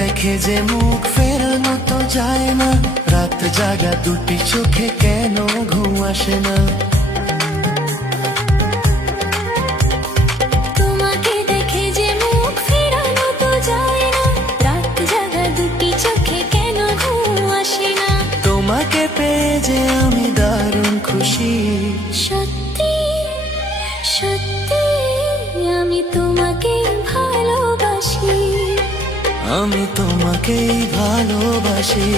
দেখে যে মুখ ফেরানো তো যায় না, রাত জাগা দুটি চোখে কেন ঘুম আসে না। তোমাকে দেখে যে মুখ ফেরানো তো যায় না, রাত জাগা দুটি চোখে কেন ঘুম আসে না। তোমাকে পেয়ে যে আমি দারুণ খুশি, সত্যি সত্যি আমি তোমাকে ভালোবাসি, আমি তোমাকেই ভালোবাসি।